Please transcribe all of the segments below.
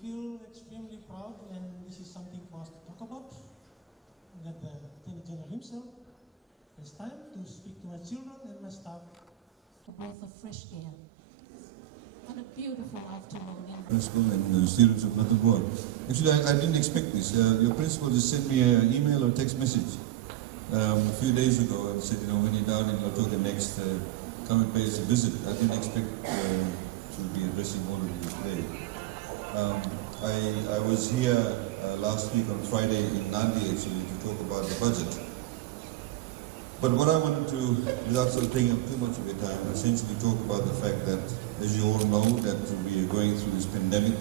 feel extremely proud, and this is something for us to talk about, that the Attorney General himself has time to speak to my children and my staff. A breath of fresh air on a beautiful afternoon in Principal and the students of Little Board. Actually, I didn't expect this. Your principal just sent me an email or text message a few days ago and said, when you're down in Lautoka next, come and pay us a visit. I didn't expect to be addressing all of you today. I was here last week on Friday in Nandi actually to talk about the budget. But what I wanted to, without sort of taking up too much of your time, essentially talk about the fact that, as you all know, that we are going through this pandemic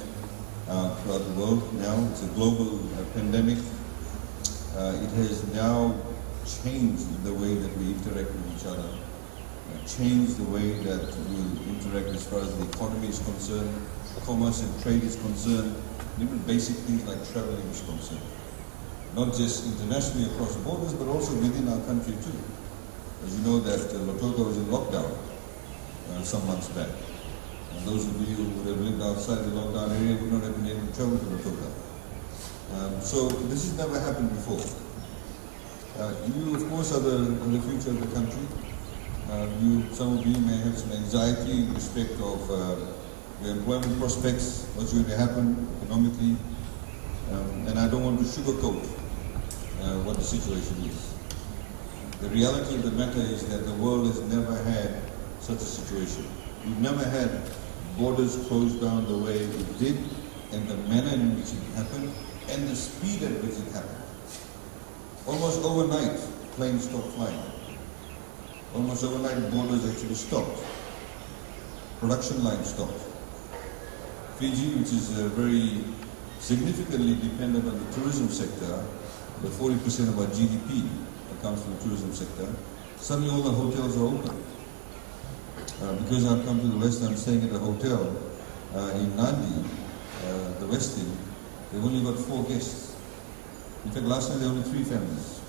throughout the world now. It's a global pandemic. It has now changed the way that we interact with each other, changed the way that we interact as far as the economy is concerned, commerce and trade is concerned, even basic things like traveling is concerned. Not just internationally across borders, but also within our country too. As you know that Lautoka was in lockdown some months back. And those of you who have lived outside the lockdown area would not have been able to travel to Lautoka. So this has never happened before. You, of course, are the future of the country. Some of you may have some anxiety in respect of your employment prospects, what's going to happen economically. And I don't want to sugarcoat what the situation is. The reality of the matter is that the world has never had such a situation. We've never had borders closed down the way it did, and the manner in which it happened, and the speed at which it happened. Almost overnight, planes stopped flying. Almost overnight, borders actually stopped. Production lines stopped. Fiji, which is very significantly dependent on the tourism sector, the 40% of our GDP that comes from the tourism sector, suddenly all the hotels are open. Because I've come to the West, I'm staying at a hotel in Nandi, the Westin, they've only got 4 guests. In fact, last night there were only 3 families.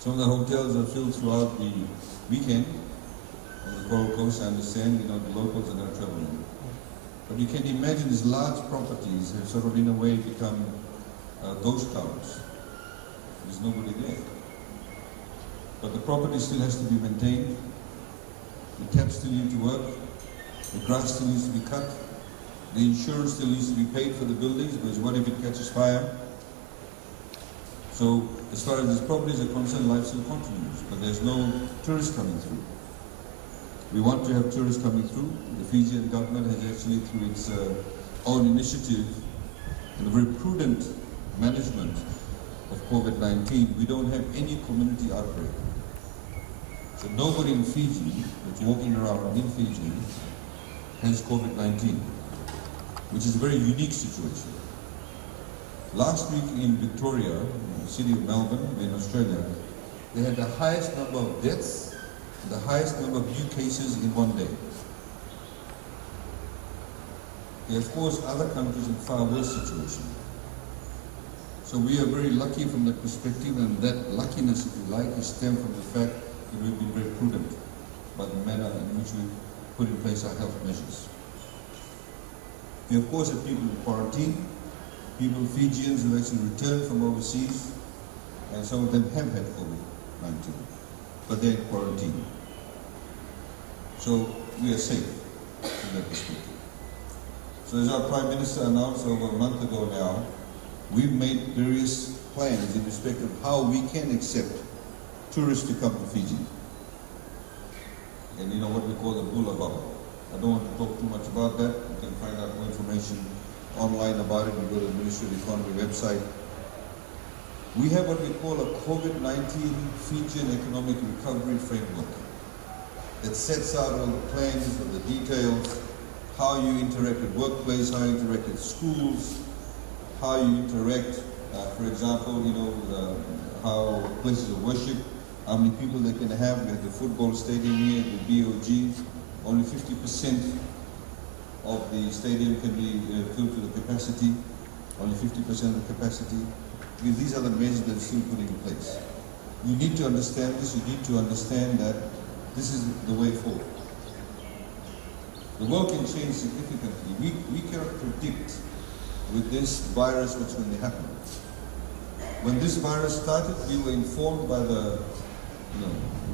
Some of the hotels are filled throughout the weekend on the Coral Coast. I understand, the locals are going to travel in. But you can imagine these large properties have sort of in a way become ghost towns. There's nobody there. But the property still has to be maintained. The taps still need to work. The grass still needs to be cut. The insurance still needs to be paid for the buildings, because what if it catches fire? So as far as these properties are concerned, life still continues, but there's no tourists coming through. We want to have tourists coming through. The Fijian government has actually, through its own initiative and a very prudent management of COVID-19, we don't have any community outbreak. So nobody in Fiji that's walking around in Fiji has COVID-19, which is a very unique situation. Last week in Victoria, in the city of Melbourne, in Australia, they had the highest number of deaths, the highest number of new cases in one day. There are, of course, other countries in far worse situation. So we are very lucky from that perspective, and that luckiness, if you like, is stemmed from the fact that we've been very prudent about the manner in which we put in place our health measures. We, of course, have people in quarantine, people, Fijians who actually returned from overseas, and some of them have had COVID-19, but they're in quarantine. So we are safe from that perspective. So as our Prime Minister announced over a month ago now, we've made various plans in respect of how we can accept tourists to come to Fiji. And what we call the Bula bubble. I don't want to talk too much about that. You can find out more information online about it. You go to the Ministry of Economy website. We have what we call a COVID-19 Fijian Economic Recovery Framework that sets out all the plans and the details, how you interact at workplace, how you interact at schools, how you interact, for example, how places of worship, how many people they can have. We have the football stadium here, the BOG. Only 50% of the stadium can be filled to the capacity, only 50% of the capacity. Because these are the measures that are still put in place. You need to understand this. You need to understand that this is the way forward. The world can change significantly. We cannot predict with this virus what's going to happen. When this virus started, we were informed by the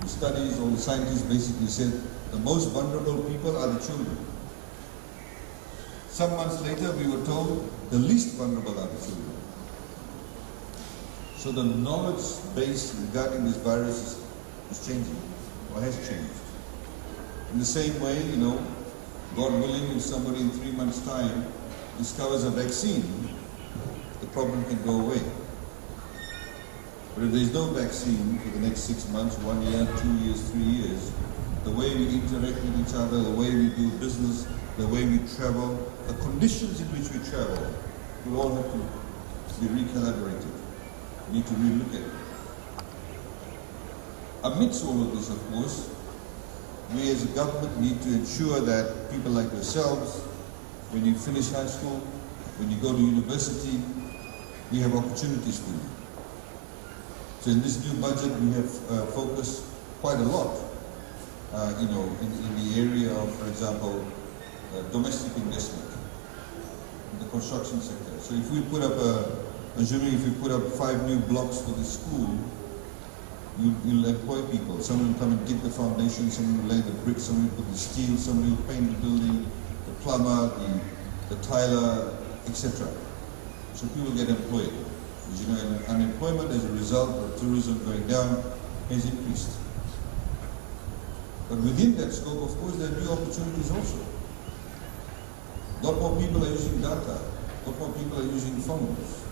studies, all the scientists basically said the most vulnerable people are the children. Some months later, we were told the least vulnerable are the children. So the knowledge base regarding this virus is changing, or has changed. In the same way, God willing, if somebody in 3 months' time discovers a vaccine, the problem can go away. But if there's no vaccine for the next 6 months, 1 year, 2 years, 3 years, the way we interact with each other, the way we do business, the way we travel, the conditions in which we travel, will all have to be recalibrated. We need to relook at it. Amidst all of this, of course, we as a government need to ensure that people like yourselves, when you finish high school, when you go to university, we have opportunities for you. So in this new budget, we have focused quite a lot, in the area of, for example, domestic investment in the construction sector. So if we put up assuming if we put up 5 new blocks for the school, you'll employ people. Someone will come and dig the foundation, someone will lay the bricks, someone will put the steel, someone will paint the building, the plumber, the tiler, etc. So people get employed. As you know, unemployment as a result of tourism going down has increased. But within that scope, of course, there are new opportunities also. A lot more people are using data. A lot more people are using phones.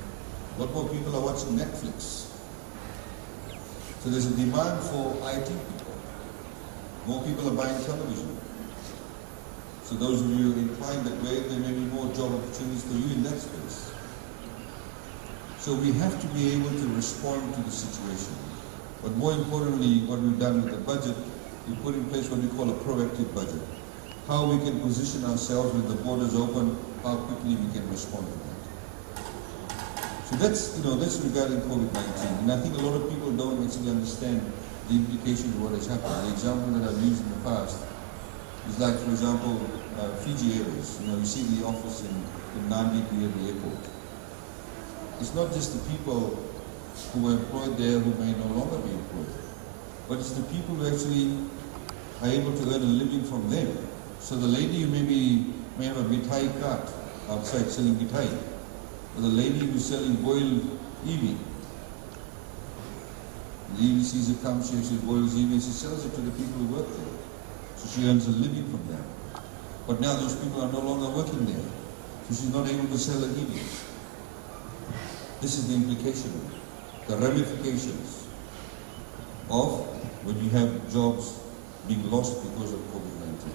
A lot more people are watching Netflix. So there's a demand for IT people. More people are buying television. So those of you inclined that way, there may be more job opportunities for you in that space. So we have to be able to respond to the situation. But more importantly, what we've done with the budget, we put in place what we call a proactive budget. How we can position ourselves when the borders open, how quickly we can respond to that. So that's regarding COVID-19. And I think a lot of people don't actually understand the implications of what has happened. The example that I've used in the past is like, for example, Fiji Airways. You see the office in Nadi near the airport. It's not just the people who were employed there who may no longer be employed, but it's the people who actually are able to earn a living from them. So the lady who may have a mithai cart outside selling mithai, or the lady who's selling boiled ebi. The ebi sees it come, she actually boils ebi and she sells it to the people who work there. So she earns a living from them. But now those people are no longer working there. So she's not able to sell a ebi. This is the implication, the ramifications of when you have jobs being lost because of COVID-19.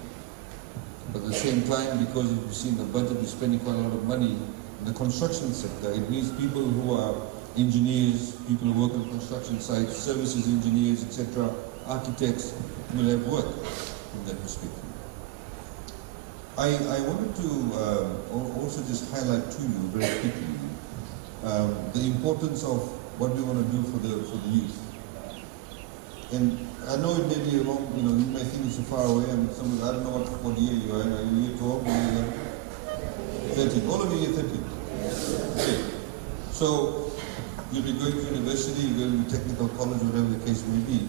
But at the same time, because you've seen the budget, we're spending quite a lot of money in the construction sector. It means people who are engineers, people who work on construction sites, services engineers, etc., architects, will have work from that perspective. I wanted to also just highlight to you very quickly the importance of what we want to do for the youth. And I know it may be wrong, you may think it's so far away, and I don't know what year you are. Are you year 12? Are you 13? All of you are 13. Okay. So you'll be going to university, you're going to technical college, whatever the case may be.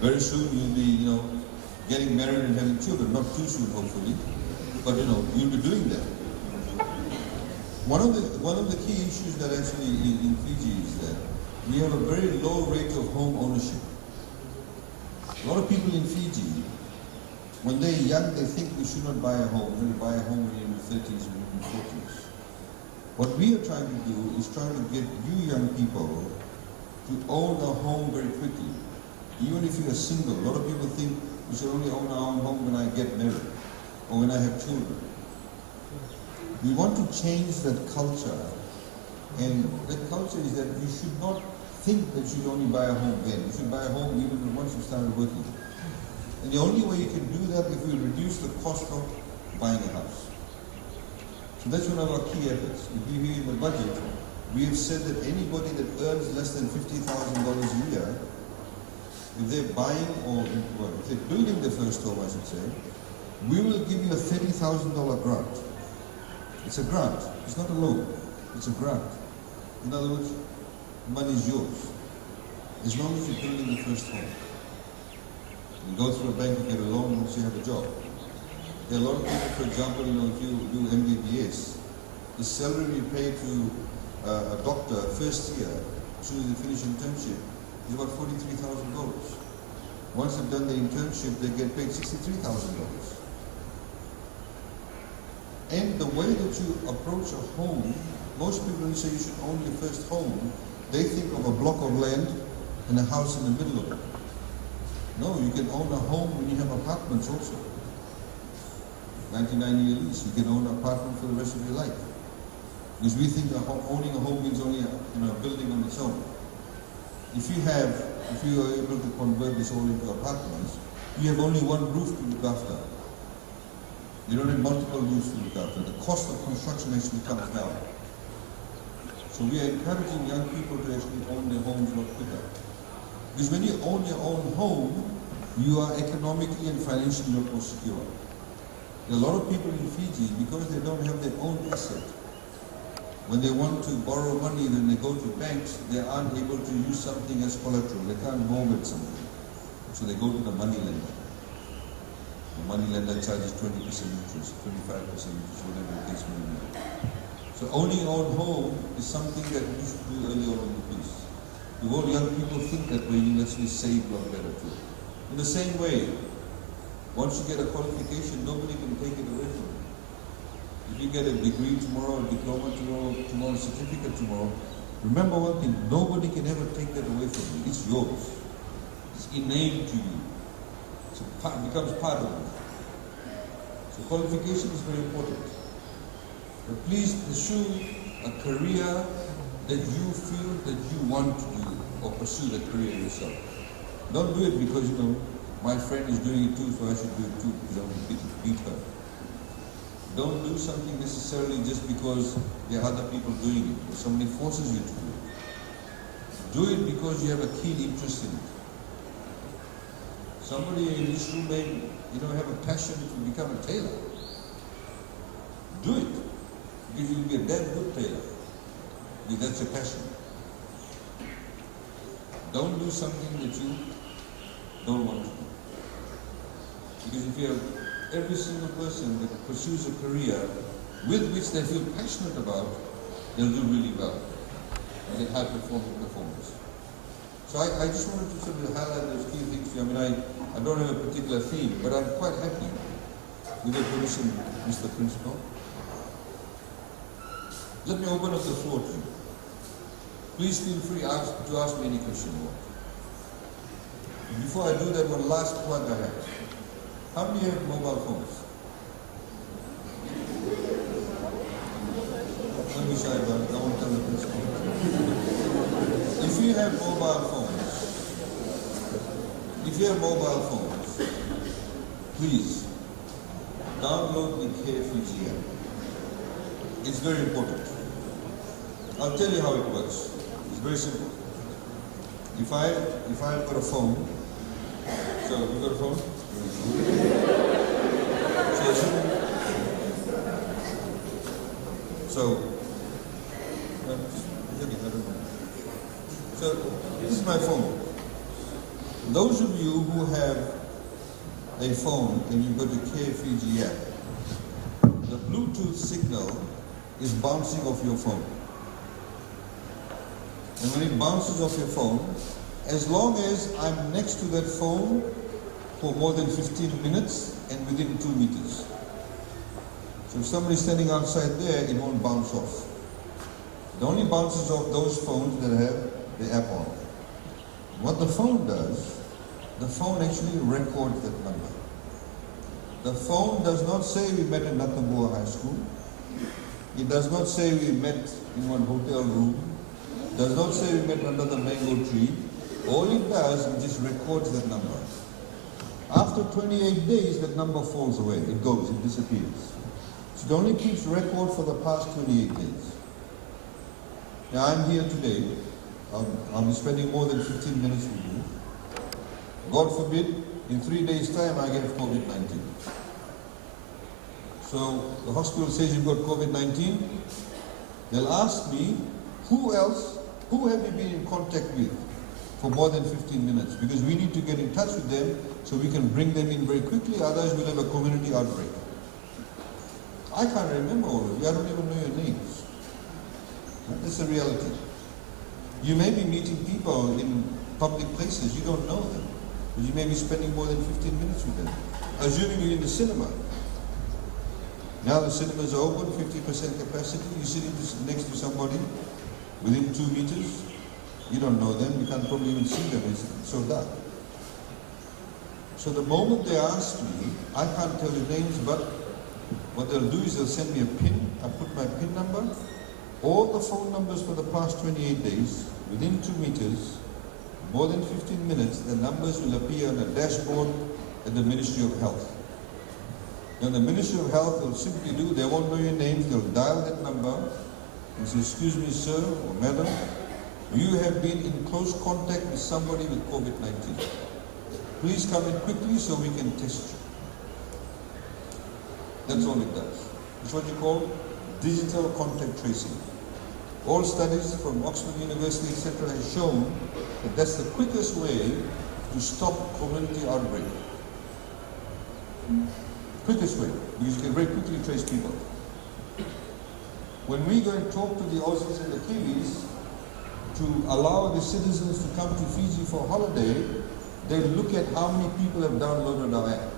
Very soon you'll be, getting married and having children. Not too soon, hopefully, but you'll be doing that. One of the key issues that actually in Fiji is that we have a very low rate of home ownership. A lot of people in Fiji, when they're young, they think we should not buy a home. We're going to buy a home when you're in your 30s or in your 40s. What we are trying to do is trying to get you young people to own a home very quickly. Even if you are single, a lot of people think we should only own our own home when I get married or when I have children. We want to change that culture, and that culture is that you should not think that you should only buy a home then. You should buy a home even once you started working. And the only way you can do that if we reduce the cost of buying a house. So that's one of our key efforts. If you hear in the budget, we have said that anybody that earns less than $50,000 a year, if they're buying if they're building their first home, I should say, we will give you a $30,000 grant. It's a grant. It's not a loan. It's a grant. In other words, money is yours. As long as you're building the first home. You go through a bank, you get a loan once you have a job. There are a lot of people, for example, if you do MBBS, the salary you pay to a doctor first year to the finish internship is about $43,000. Once they've done the internship, they get paid $63,000. And the way that you approach a home, most people when you say you should own your first home, they think of a block of land and a house in the middle of it. No, you can own a home when you have apartments also. 99-year lease, you can own an apartment for the rest of your life. Because we think owning a home means only a building on its own. If you are able to convert this all into apartments, you have only one roof to look after. You don't have multiple roofs to look after. The cost of construction actually comes down. So we are encouraging young people to actually own their homes a lot quicker. Because when you own your own home, you are economically and financially a lot more secure. There are a lot of people in Fiji, because they don't have their own asset, when they want to borrow money, when they go to banks, they aren't able to use something as collateral. They can't mortgage something. So they go to the money lender. The money lender charges 20% interest, 25% interest, whatever the case may be. So owning your own home is something that you should do early on in the piece. The whole young people think that way, you actually save a lot better too. In the same way, once you get a qualification, nobody can take it away from you. If you get a degree tomorrow, a diploma tomorrow, a certificate tomorrow, remember one thing, nobody can ever take that away from you. It's yours. It's innate to you. It becomes part of you. So qualification is very important. But please pursue a career that you feel that you want to do, or pursue that career yourself. Don't do it because, my friend is doing it too, so I should do it too, because I want to beat her. Don't do something necessarily just because there are other people doing it, or somebody forces you to do it. Do it because you have a keen interest in it. Somebody in this room may, have a passion to become a tailor. Do it, because you'll be a damn good tailor. Because that's your passion. Don't do something that you don't want to do. Because if you have every single person that pursues a career with which they feel passionate about, they'll do really well. And get high-performing performance. So I just wanted to sort of highlight those key things. I don't have a particular theme, but I'm quite happy with your permission, Mr. Principal. Let me open up the floor to you. Please feel free to ask me any question you want. Before I do that, one last plug I have. How many have mobile phones? Don't be shy about it. I won't tell the principal. If you have mobile phones, please download the Care Fiji app. It's very important. I'll tell you how it works. It's very simple. If I've got a phone, so you got a phone? So this is my phone. Those of you who have a phone and you go to Care Fiji app, the Bluetooth signal is bouncing off your phone. And when it bounces off your phone, as long as I'm next to that phone for more than 15 minutes and within 2 meters. So if somebody's standing outside there, it won't bounce off. It only bounces off those phones that have the app on. What the phone does, the phone actually records that number. The phone does not say we met at Natamboa High School. It does not say we met in one hotel room. It does not say we met under the mango tree. All it does, it just records that number. After 28 days, that number falls away. It goes, it disappears. So it only keeps record for the past 28 days. Now I'm here today. I'll be spending more than 15 minutes with you. God forbid, in 3 days' time, I get COVID-19. So the hospital says you've got COVID-19. They'll ask me, who have you been in contact with for more than 15 minutes? Because we need to get in touch with them so we can bring them in very quickly, otherwise we'll have a community outbreak. I can't remember all of you, I don't even know your names. That's the reality. You may be meeting people in public places, you don't know them, but you may be spending more than 15 minutes with them. Assuming you're in the cinema. Now the cinemas are open, 50% capacity, you're sitting next to somebody within 2 meters, you don't know them, you can't probably even see them, it's so dark. So the moment they ask me, I can't tell you names, but what they'll do is they'll send me a PIN, I put my PIN number, all the phone numbers for the past 28 days, within 2 meters, more than 15 minutes, the numbers will appear on a dashboard at the Ministry of Health. Then the Ministry of Health will simply do, they won't know your names, they'll dial that number and say, excuse me sir or madam, you have been in close contact with somebody with COVID-19. Please come in quickly so we can test you. That's all it does. It's what you call digital contact tracing. All studies from Oxford University, etc. have shown that that's the quickest way to stop community outbreak. Quickest way, because you can very quickly trace people. When we go and talk to the Aussies and the Kiwis to allow the citizens to come to Fiji for holiday, they look at how many people have downloaded our app.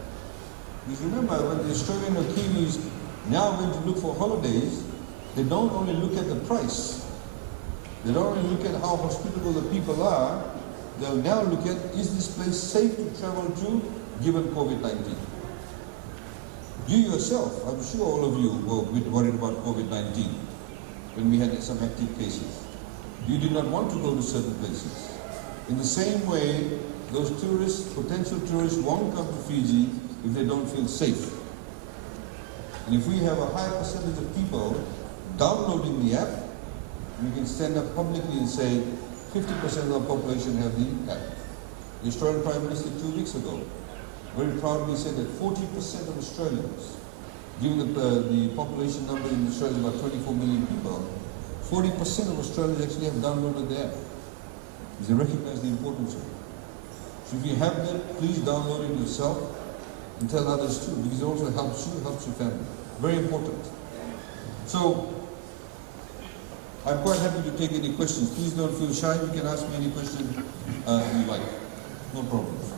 Because remember, when the Australian or Kiwis now going to look for holidays, they don't only look at the price. They don't only look at how hospitable the people are. They'll now look at, is this place safe to travel to given COVID-19? You yourself, I'm sure all of you were a bit worried about COVID-19 when we had some active cases. You did not want to go to certain places. In the same way, those tourists, potential tourists, won't come to Fiji if they don't feel safe. And if we have a high percentage of people downloading the app, we can stand up publicly and say 50% of the population have the app. The Australian Prime Minister 2 weeks ago very proudly said that 40% of Australians, given the population number in Australia is about 24 million people, 40% of Australians actually have downloaded the app. Because they recognize the importance of it. So if you have that, please download it yourself and tell others too, because it also helps you, helps your family. Very important. So, I'm quite happy to take any questions. Please don't feel shy. You can ask me any question you like. No problems.